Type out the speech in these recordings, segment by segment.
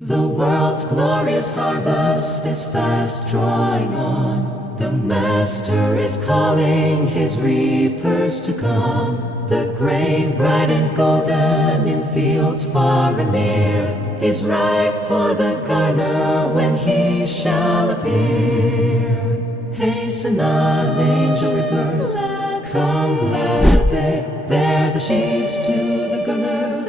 The world's glorious harvest is fast drawing on. The Master is calling his reapers to come. The grain bright and golden in fields far and near is ripe for the garner when he shall appear. Hasten on, angel reapers, come glad day, bear the sheaves to the gunner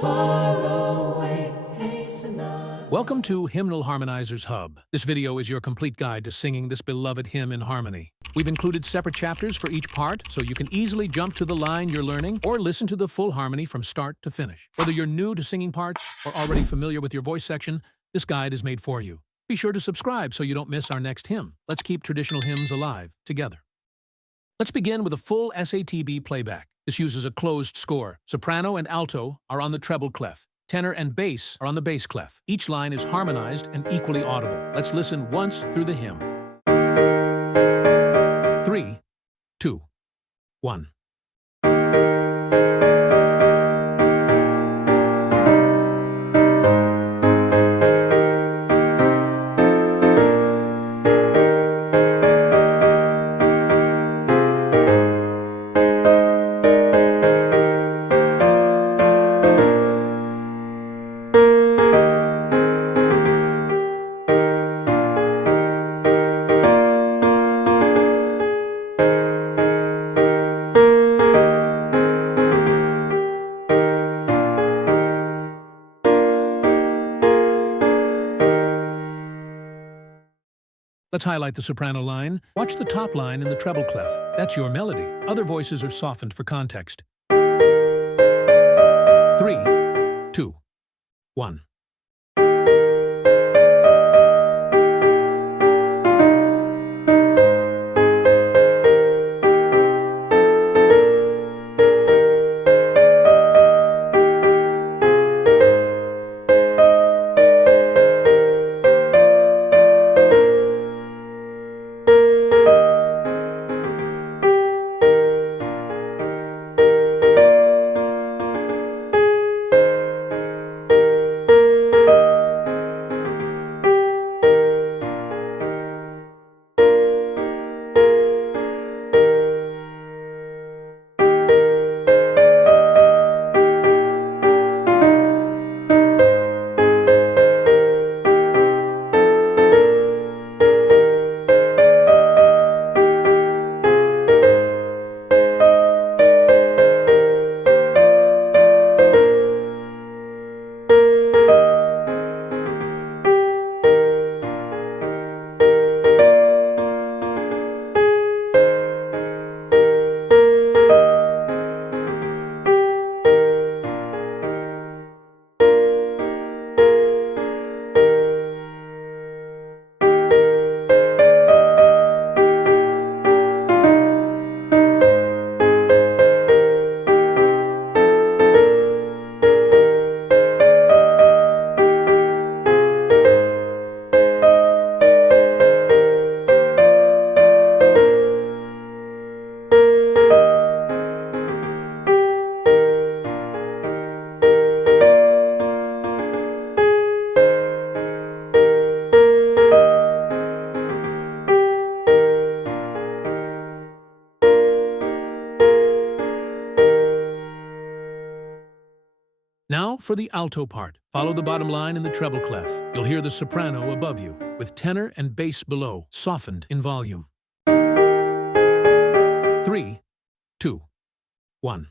far away. Hasten on. Welcome to Hymnal Harmonizers Hub. This video is your complete guide to singing this beloved hymn in harmony. We've included separate chapters for each part, so you can easily jump to the line you're learning or listen to the full harmony from start to finish. Whether you're new to singing parts or already familiar with your voice section, this guide is made for you. Be sure to subscribe so you don't miss our next hymn. Let's keep traditional hymns alive together. Let's begin with a full SATB playback. This uses a closed score. Soprano and alto are on the treble clef. Tenor and bass are on the bass clef. Each line is harmonized and equally audible. Let's listen once through the hymn. 3, 2, 1. Let's highlight the soprano line. Watch the top line in the treble clef. That's your melody. Other voices are softened for context. 3, 2, 1. Now for the alto part. Follow the bottom line in the treble clef. You'll hear the soprano above you, with tenor and bass below, softened in volume. 3, 2, 1.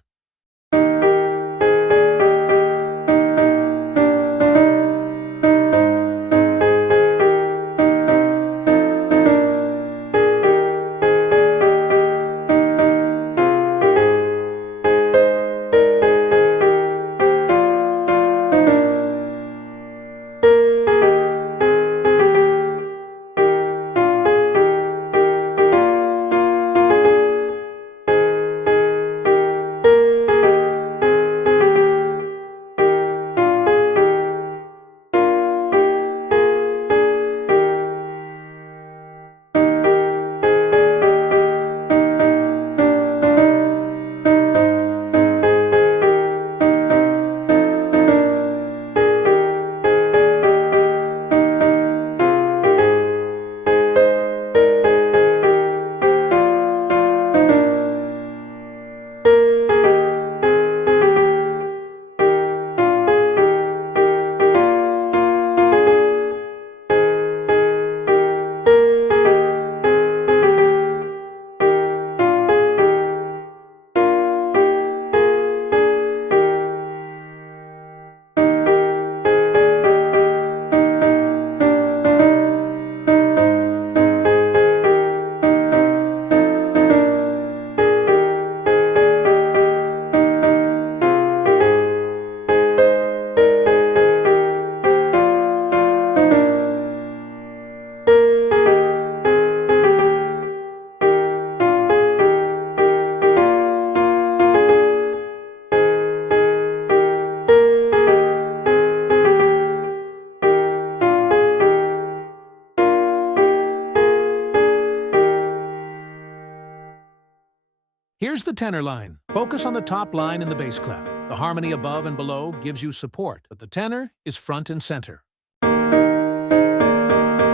Here's the tenor line. Focus on the top line in the bass clef. The harmony above and below gives you support, but the tenor is front and center.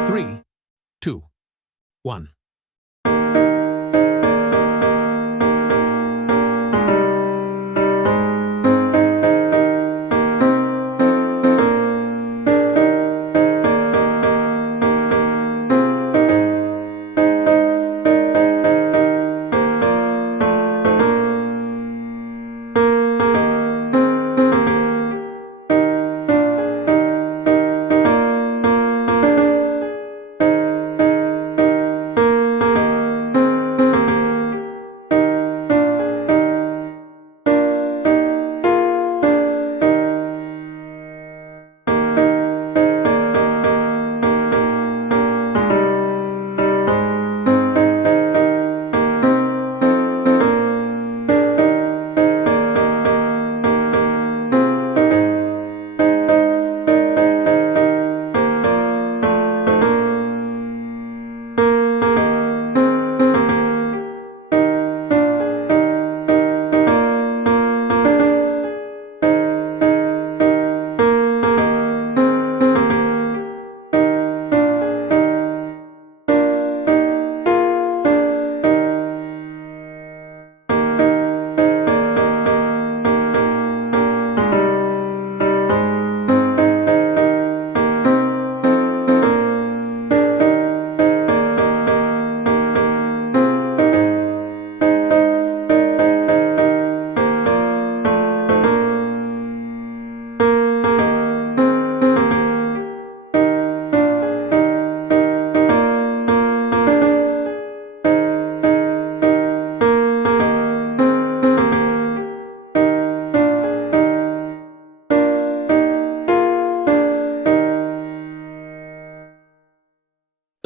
3, 2, 1.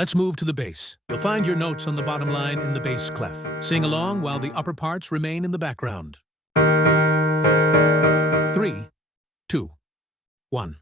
Let's move to the bass. You'll find your notes on the bottom line in the bass clef. Sing along while the upper parts remain in the background. 3, 2, 1.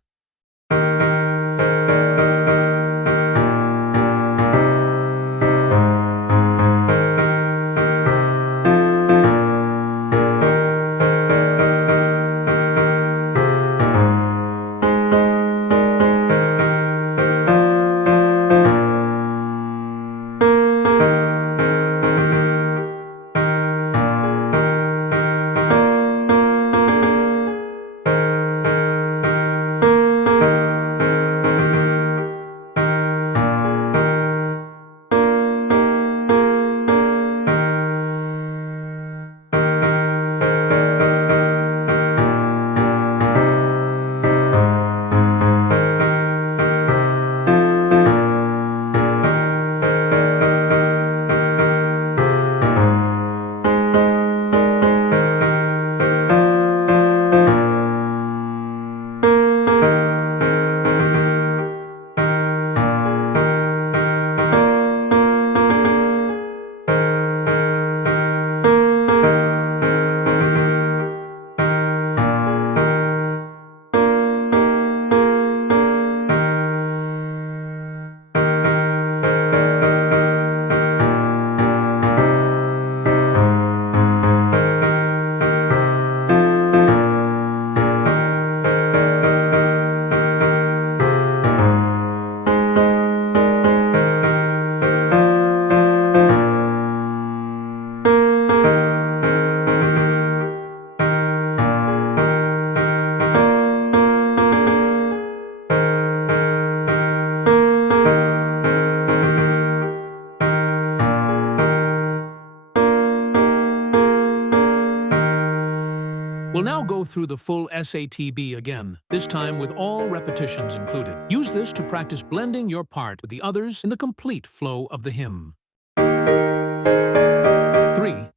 We'll now go through the full SATB again, this time with all repetitions included. Use this to practice blending your part with the others in the complete flow of the hymn. 3,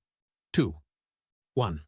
2, 1.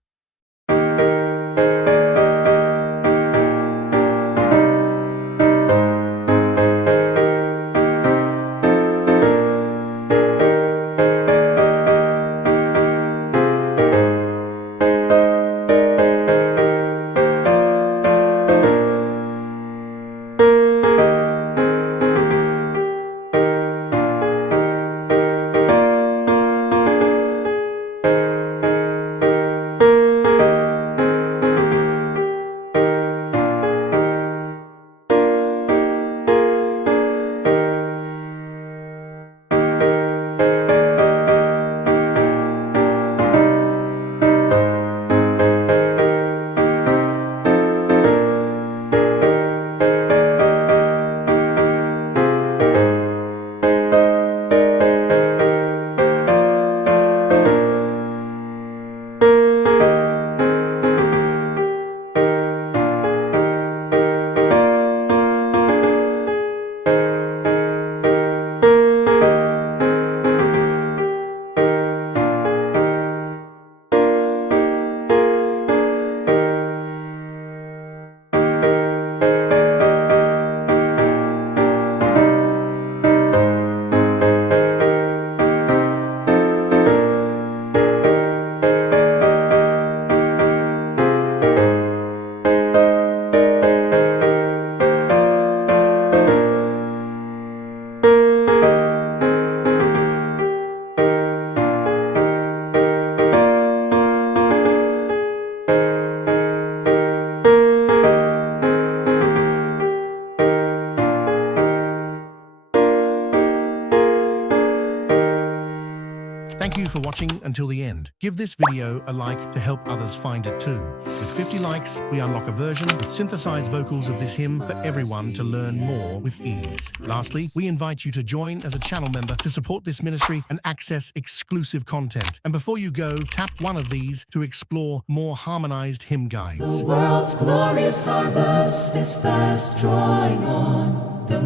Thank you for watching until the end. Give this video a like to help others find it too. With 50 likes, we unlock a version with synthesized vocals of this hymn for everyone to learn more with ease. Lastly, we invite you to join as a channel member to support this ministry and access exclusive content. And before you go, tap one of these to explore more harmonized hymn guides. The world's glorious harvest is fast drawing on. The